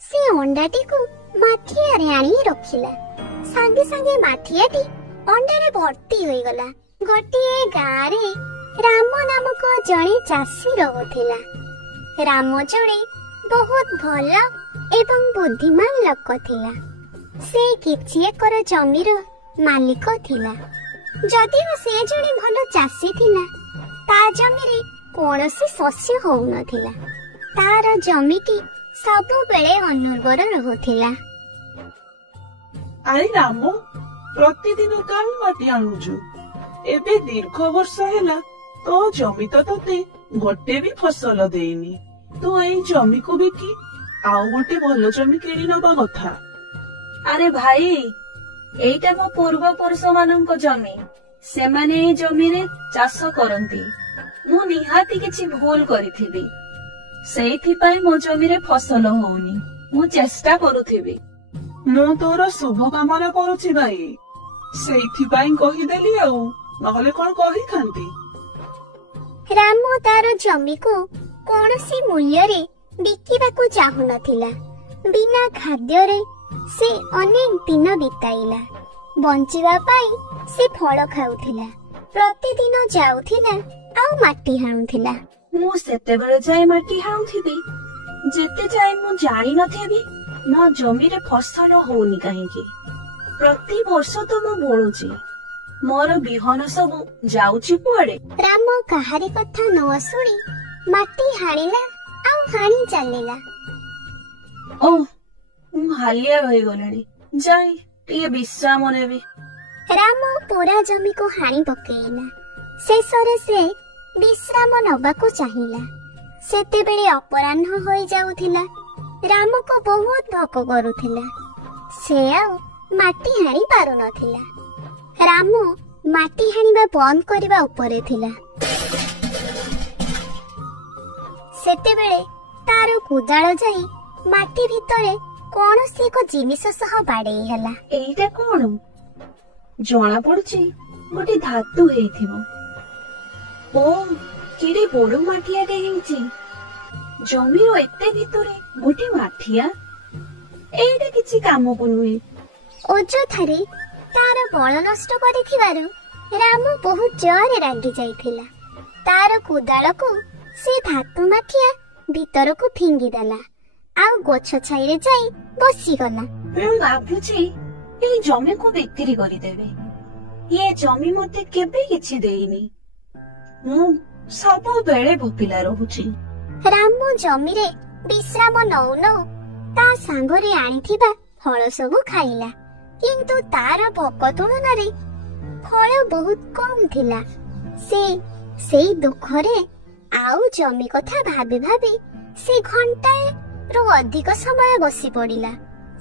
से अंडाटी को माठिया आनी रखिला। सांगे सांगे माठियाटी अंडारे भर्ती हो गला। गोटे गाँव रे राम नामक जड़े चाषी रहुथिला। राम जड़े बहुत भल एवं बुद्धिमान लोक थिला। से किछि एकर जमीर मालिक थिला। जदिও से जड़े भल चाषी थिला, ता जमीरे कोनोसी शस्य होउ नथिला। तार जमीटी सबु बेले अनुर्वर रहुथिला। अरे राम, प्रतिदिन काहे माटी आणुछु? एबे दीर्घ वर्ष हैला तो जमी तो तते गोटे भी फसल देइनी। तो एई जमी को बिकी आउ गोटे भल जमी किणी नबा कथा। अरे भाई, एइटा मो पूर्व पुरुष मानक जमी। सेमाने एई जमी रे चाष करंती। मु निहाती किछि भूल करिथिबी, सेइथि पई मो जमी रे फसल होउनी। मु चेष्टा करूथिबी। मु तोर शुभ कामना करूछि भाई, सेइथि पई कहि देली आउ, नहले कोन कहि थांती। राम तार जमी को कोनोसी मूल्य रे बिकिबाकू चाहु नथिला। बिना खाद्य रे से अनेक दिन बिताइला। बंचिबा पाई से फल खाउथिला। प्रतिदिन जाउथिला आउ माटी हाणुथिला। मु सेतेबेले जाय माटी हाणुथिबी, जेते जाय मु जानि नथिबी मो जमी रे फसल होउनी काहेकि। प्रति वर्ष तो मु बोलुची, मोर बिहन सब जाउची कुआडे। राम काहारी कथा न सुनी माटी हाणिला आउ हाणी चलिला। ओह, मु हालिया होई गलानी, जाई टिके विश्राम नेबी। राम पूरा जमी को हाणी पकेइला। शेषरे से विश्राम नबाकू चाहिला। सेतेबेले अपराह्न होई जाउथिला। राम को बहुत भोक करूथिला। से आउ माटी हाणी पारु नथिला। राम माटी हाणिबा बंद करिबा उपरे थिला। सेतेबेले तार कुदाळ जाई माटी भितरे कोनोसी एक जिनिस सह बाडेई हला। एइटा कोन? जणा पडुची गोटे धातु हेइथिबो। ओ, केडे बड़ माठियाटे हेइची। जमीर एते भितरे गोटे माठिया। एइटा किछि काम को नुहे। अजथारे तार बल नष्ट करिथिबारु राम बहुत जोरे रागी जाइथिला। तार कुदाळ को से धातु माठिया भीतर को फिंगी देला। आउ गछ छाइरे जाई बसी गला। मु भाबुची ए जमी को बिक्री करि देबे। ये जमी मते केबे किछि देइनी। मु सब बेले भोकिला रहूची। राम जमी रे विश्राम नौ नौ ता सांगरे आनिथिबा फल सब खाइला। किंतु तार भोक तुलना रे फल बहुत कम थिला। से दुखरे आउ जमी कथा भाबी भाबी से घंटाए रो अधिक समय बसी पड़िला।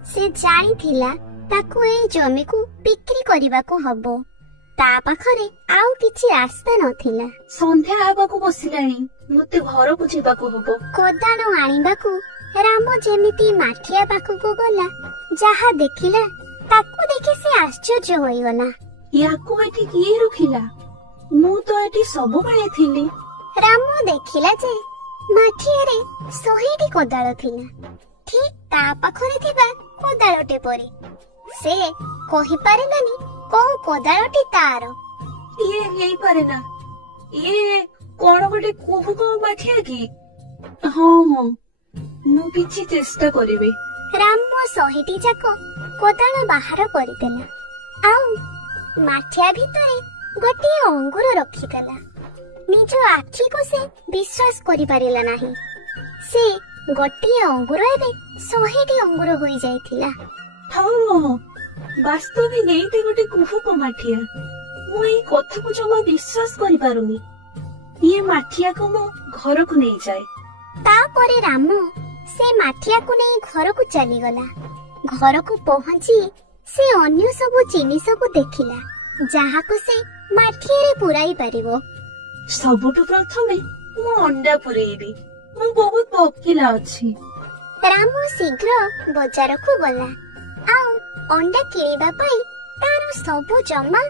से जानी थिला ताकू ए जमी को बिक्री करिबाकू हबो। ता पाखरे आउ किछि रास्ता नथिला। संध्या आबाकू बसिलानी, मते घर को जिबाकू हबो। कोदाळ आनिबाकू राम जेमिति माठिया पाखकू गला। जहा देखिला ताकू देखि से आश्चर्य होई गला। याकू एठी किए रखिला? मु तो एठी सब बेले थिली। राम देखिला जे माठिया रे 100टी कोदाळ थिला। ठीक ता पाखरे थिबा कोदाळटे परी। से कहि पारेलानी को कोदाळटी तार। ये हेई पारे ना। ये कोन गोटे कोहु को माठिया की? हां, मु किछि चेष्टा करिबे। राम 100टी जाको कोदाळ बाहर करिदेला। आउ माठिया भितरे गोटे अंगुर रखिदेला। निज आखि को से विश्वास करि पारिला नाही। से गोटे अंगुर एबे 100टी अंगुर होई जाइथिला। हां, वास्तव में एते गोटे कोहु को माठिया। मु एई कथा को जमा विश्वास करि पारुनी। ये माठिया को मो घर को नै जाय। ता परे राम से माठिया को नै घर को चली गला। घर को पहुंची से अन्य सब जिनिस को देखिला जहा को से माठिया रे पुराई परिबो। सबुठु प्रथमे मु अंडा पुरेइबी। मु बहुत भोकिला अछि। राम शीघ्र बाजार को गला। आउ अंडा किणीबा पाई तार सबु जमा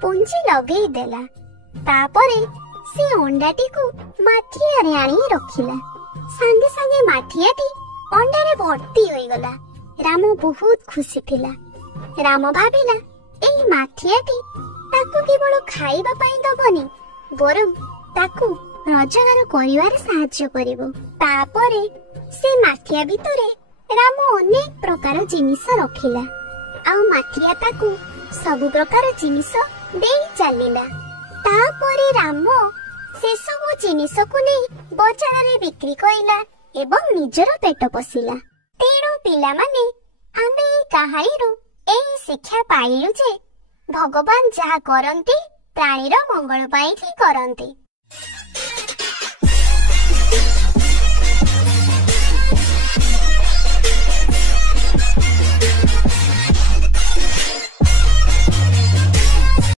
पुंजी लगेई देला। तापरे से अंडाटी को माठिया रे आनी रखिला। सांगे सांगे माठियाटी अंडारे भर्ती होईगला। राम बहुत खुशी थिला। राम भाविला एई माठियाटी ताकू केवल खाइबा पई दबनी बरं ताकू रोजगार करिवार साहाय्य करिवो। तापरे से माठिया भितरे राम अनेक प्रकार जिनिस रखिला आ माठिया ताकू सब प्रकार जिनिस देई चलिला। तापरे राम से सब जिनिस को नहीं बजार रे बिक्री कइला एवं निजर पेट पोषिला। तेणु पिला माने आमे एई कहानीरू एई शिक्षा पाइलु जे भगवान जहा करंती प्राणीर मंगल पाई ही करंती।